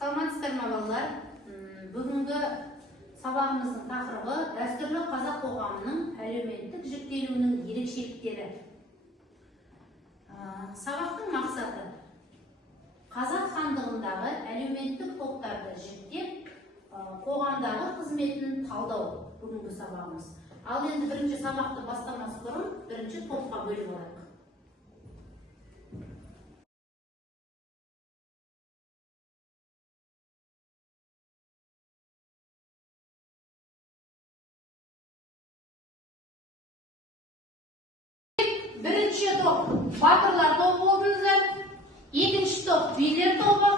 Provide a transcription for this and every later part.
Саламатсыздар ма балалар? Бүгінгі сабағымыздың тақырыбы дәстүрлі қазақ қоғамының әлеуметтік жіктелуінің ерекшеліктері. Сабақтың мақсаты қазақ хандығындағы әлеуметтік топтарды жіктеп, қоғамдағы қызметін талдау бүгінгі сабағымыз. Ал енді бірінші сабақты бастамас бұрын бірінші топқа бөліп алайық. Бірінші топ батырлар тобы болдыңыздар, екінші топ билер тобы,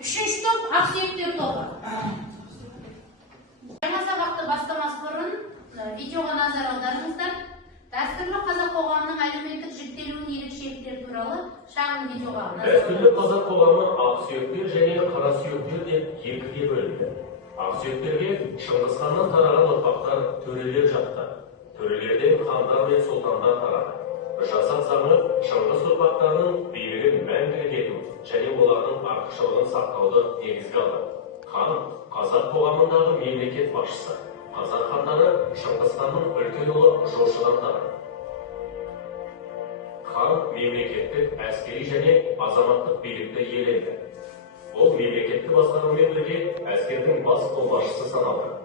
үшінші топ ақсүйектер тобы. Жаңа сабақты бастамас бұрын видеоға назар аударыңыздар. Дәстүрлі қазақ қоғамының әлеуметтік жіктелуінің ерекшеліктері туралы шағын видеоға назар аударыңыздар. Дәстүрлі қазақ қоғамы ақсүйектер және қарасүйектер деп екіге бөлінді. Ақсүйектерге Шыңғыс ханнан тараған ұрпақтар төрелер жатты. Төрелерден хандар мен сұлтандар тарады. Жасақ заңы Шыңғыс ұрпақтарының билігін мәңгілік ету және олардың артықшылығын сақтауды негізге алды. Хан қазақ қоғамындағы мемлекет басшысы. Қазақ хандары Шыңғыс ханның үлкен ұлы Жошыдан тарады. Хан мемлекеттік, әскери және азаматтық билікті иеленді. Ол мемлекетті басқарумен бірге әскердің бас қолбасшысы саналды.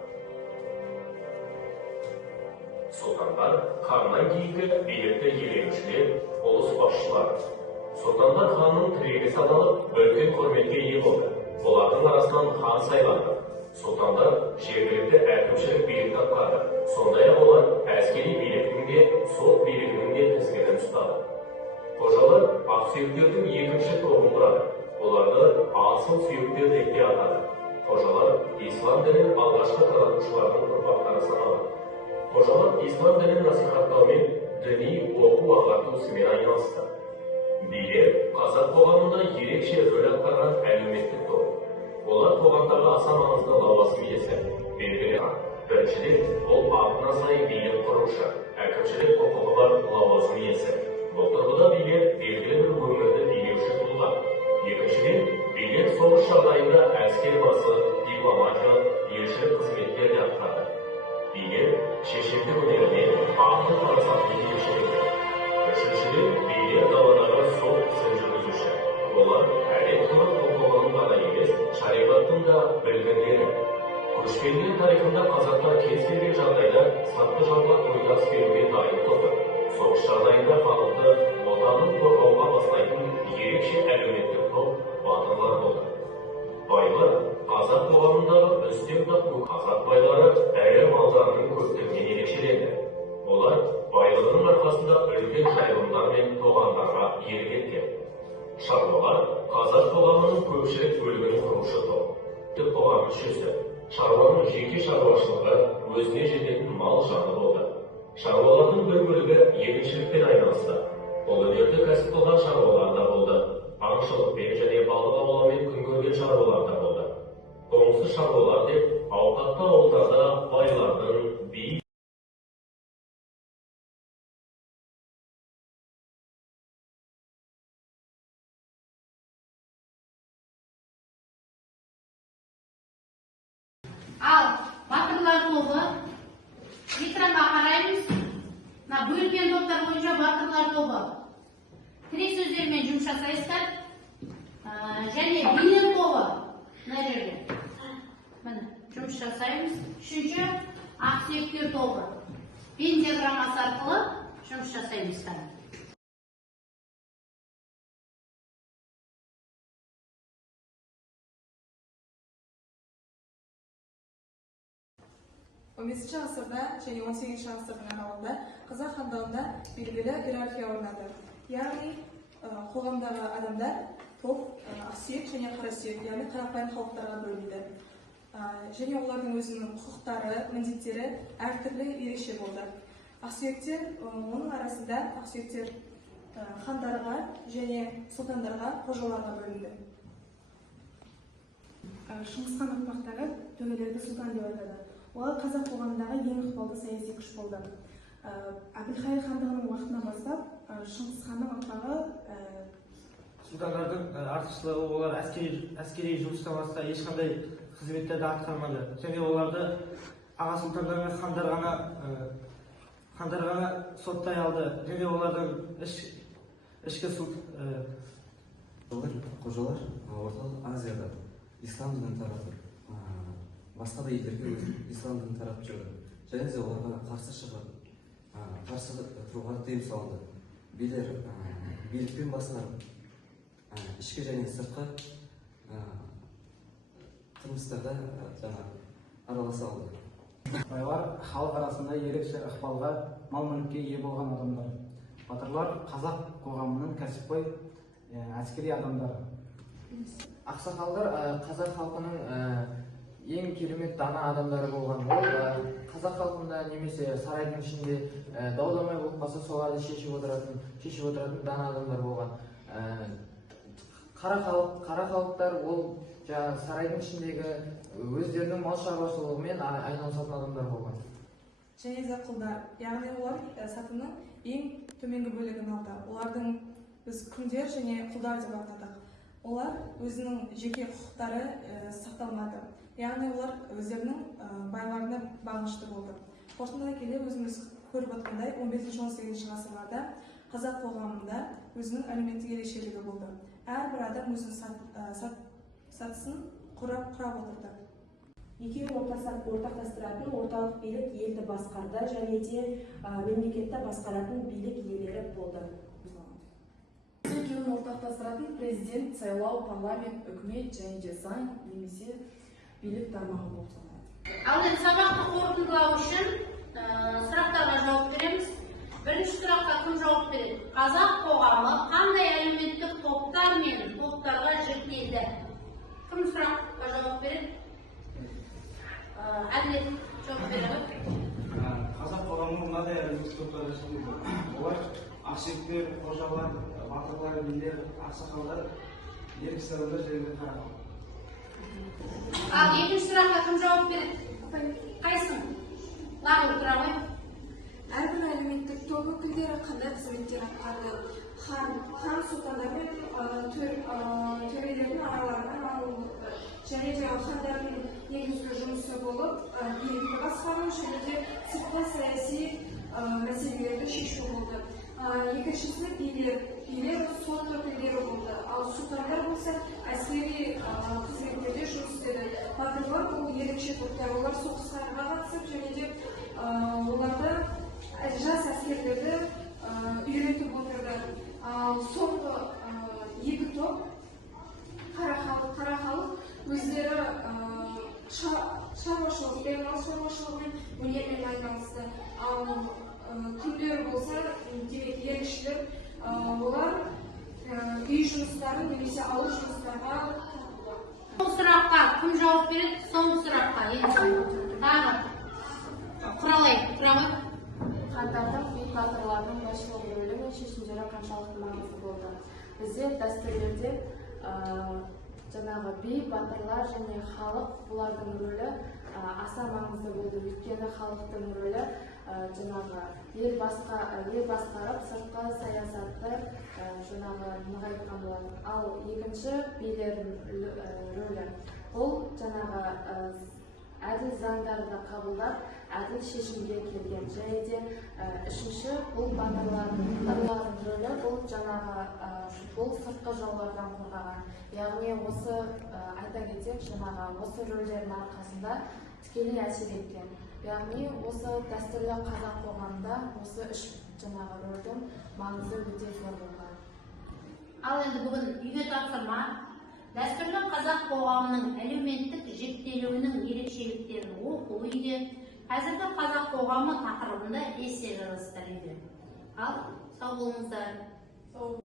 Сұлтандар ханнан кейінгі билікті иеленушілер, ұлыс басшылар. Сұлтандар ханның тірегі саналып, үлкен құрметке ие болды. Олардың арасынан хан сайланды. Сұлтандар жергілікті әкімшілік билікті атқарды. Сондай-ақ олар әскери биліктің де, сот билігінің де тізгінін ұстады. Қожалар ақсүйектердің екінші тобын құрады. Оларды асыл сүйектер деп те атады. Қожалар ислам дінін алғашқы таратушылардың ұрпақтары саналады. Қожалар ислам дінін насихаттаумен діни оқу-ағарту ісімен айналысты. Билер қазақ қоғамында ерекше рөл атқарған әлеуметтік топ. Олар қоғамдағы аса маңызды лауазым иесі. Белгілі біріншіден, ол артына сай билік құрушы, әкімшілік құқығы бар лауазым иесі. Бұл тұрғыда билер белгілі бір өңірді билеуші тұлға. Екіншіден, билер соғыс жағдайында әскер басы, дипломатиялық, елшілік қызметтерді атқарды. Билер шешендік өнерімен ақтық парасатты билеуші еді. Үшіншіден, билер даладағы сот ісін жүргізуші. Олар әлем құқығының ғана емес, шариғаттың да білгендері. Көшпенділер тарихында қазақтар кез келген жағдайда сатты жалға тойтас беруге дайын тұрды. Соғыс жағдайында халықты отанын қорғауға бастайтын ерекше әлеуметтік топ батырлар болды. Байлар қазақ қоғамындағы үстем тарту. Қазақ байлары ірі малдарының көптігінен ерекшеленді. Олар байлығының арқасында үлкен жайылымдар мен тоғандарға иелік еткен. Шаруалар қазақ қоғамының көпшілік бөлігін құрушы топ. Қоғам мүшесі. Шаруаның жеке шаруашылығы өзіне жететін мал жаны болды. Шаруалардың бір бөлігі егіншілікпен айналысты. Бұл өнерді кәсіп қылған шаруалар да болды. Аңшылықпен және балық аулаумен күн көрген шаруалар да болды. Қоңсы шаруалар деп ауқатты ауылдарда байлардың би Ал батырлар тобы экранға қараймыз. Бөлінген топтар бойынша батырлар тобы тірек сөздермен жұмыс жасайсыздар. Және билер тобы мына жерде жұмыс жасаймыз. Үшінші ақсүйектер тобы Вен диаграммасы арқылы жұмыс жасаймыз. 15 ғасырда және 18 ғасырдың аралығында қазақ хандығында белгілі иерархия орнады. Яғни қоғамдағы адамдар топ ақсүйек және қарасүйек, яғни қарапайым халықтарға бөлінді. Және олардың өзінің құқықтары, міндеттері әртүрлі ерекше болды. Ақсүйектер, оның арасында ақсүйектер хандарға және сұлтандарға, қожаларға бөлінді. Шыңғыс хан ұрпақтары төрелерді сұлтан деп атады. Олар қазақ қоғамындағы ең ықпалды саяси күш болды. Әбілқайыр хандығының уақытынан бастап Шыңғыс ханның ұрпағы сұлтандардың артықшылығы олар әскери жұмыстан басқа ешқандай қызметтерді атқармады және оларды аға сұлтандар мен хандар ғана соттай алды және олардың ішкі қожалар орталық Азияда ислам дінін таратып, басқа да елдерге ислам дінін таратып жүрді. Және де оларға қарсы тұруға тыйым салынды. Билер билікпен басқарып, ішкі және сыртқы тұрмыстарда араласа алды. Байлар халық арасында ерекше ықпалға, мал-мүлікке ие болған адамдар. Батырлар қазақ қоғамының кәсіпқой әскери адамдары. Ақсақалдар қазақ халқының ең керемет дана адамдары болған. Ол қазақ халқында немесе сарайдың ішінде дау-дамай болып қалса соларды шешіп отыратын дана адамдар болған. Қара халықтар ол сарайдың ішіндегі өздерінің мал шаруашылығымен айналысатын адамдар болған. Және де құлдар, яғни олар сатының ең төменгі бөлігін алды. Олардың біз күңдер және құлдар деп атадық. Олар өзінің жеке құқықтары сақталмады. Яғни олар өздерінің байларына бағынышты болды. Қорытындылай келе өзіміз көріп отқандай 15-18 ғасырларда қазақ қоғамында өзінің әлеуметтік ерекшелігі болды. Әрбір адам өзінің сатысын құрап отырды. Екеуін ортақтастыратын орталық билік елді басқарды және де мемлекетті басқаратын билік иелері болды. Екеуін ортақтастыратын президент, сайлау, парламент, үкімет және де заң немесе билік тармағы болып саналады. Ал енді сабақты қорытындылау үшін сұрақтарға жауап береміз. Бірінші сұраққа кім жауап береді? Қазақ қоғамы қандай әлеуметтік топтар мен топтарға жіктелді? Кім сұраққа жауап береді? Әділет жауап береді. Қазақ қоғамы мынадай әлеуметтік топтарға жіктелді. Олар ақсүйектер, қожалар, батырлар, билер, ақсақалдар, еріксіздер және қарақалдар. Ал екінші сұраққа кім жауап береді? Қайсың? Лағыл тұра ғой. Әрбір әлеуметтік топ өкілдері қандай қызметтер атқарды? Хан сұлтандар мен төрелердің араларынан алынды. Және де хандардың негізгі жұмысы болып, билікті басқару және де сыртқы саяси мәселелерді шешу болды. Екіншісі билер сот өкілдері болды. Ал сұлтандар болса әскери қызметтерде жұмыс істеді. Батырлар бұл ерекше топтар. Олар соғыстарға қатысып және де оларды жас әскерлерді үйретіп отырды. Ал соңғы екі топ қара халық өздері шаруашылықпен, мал шаруашылығымен, өнермен айналысты. Ал күндер болса, демек ерікшілер, олар үй жұмыстарын немесе ауыл жұмыстарға тартылды. Бұл сұраққа кім жауап береді? Соңғы сұраққа. Тағы. Құралай. Хандардың би батырлардың басшылық рөлі мен шешімдері қаншалықты маңызды болды? Бізде дәстүрлерде жаңағы би батырлар және халық бұлардың рөлі аса маңызды болды. Өйткені халықтың рөлі жаңағы ел басқарып сыртқы саясатты жаңағы нығайтқан болады. Ал екінші билердің рөлі бұл жаңағы әділ заңдарды қабылдап, әділ шешімге келген. Және де үшінші бұл батырлардың рөлі бұл жаңағы бұл сыртқы жаулардан қорғаған. Яғни осы айта кетсек, жаңағы осы рөлдердің арқасында тікелей әсер еткен. Яғни осы дәстүрлі қазақ қоғамында осы үш жаңағы рөлдің маңызы өте зор болған. Ал енді бүгін үйге тапсырма дәстүрлі қазақ қоғамының әлеуметтік жіктелуінің ерекшеліктерін оқу үйде, қазіргі қазақ қоғамы тақырыбында эссе жазасыздар үйде. Ал сау болыңыздар.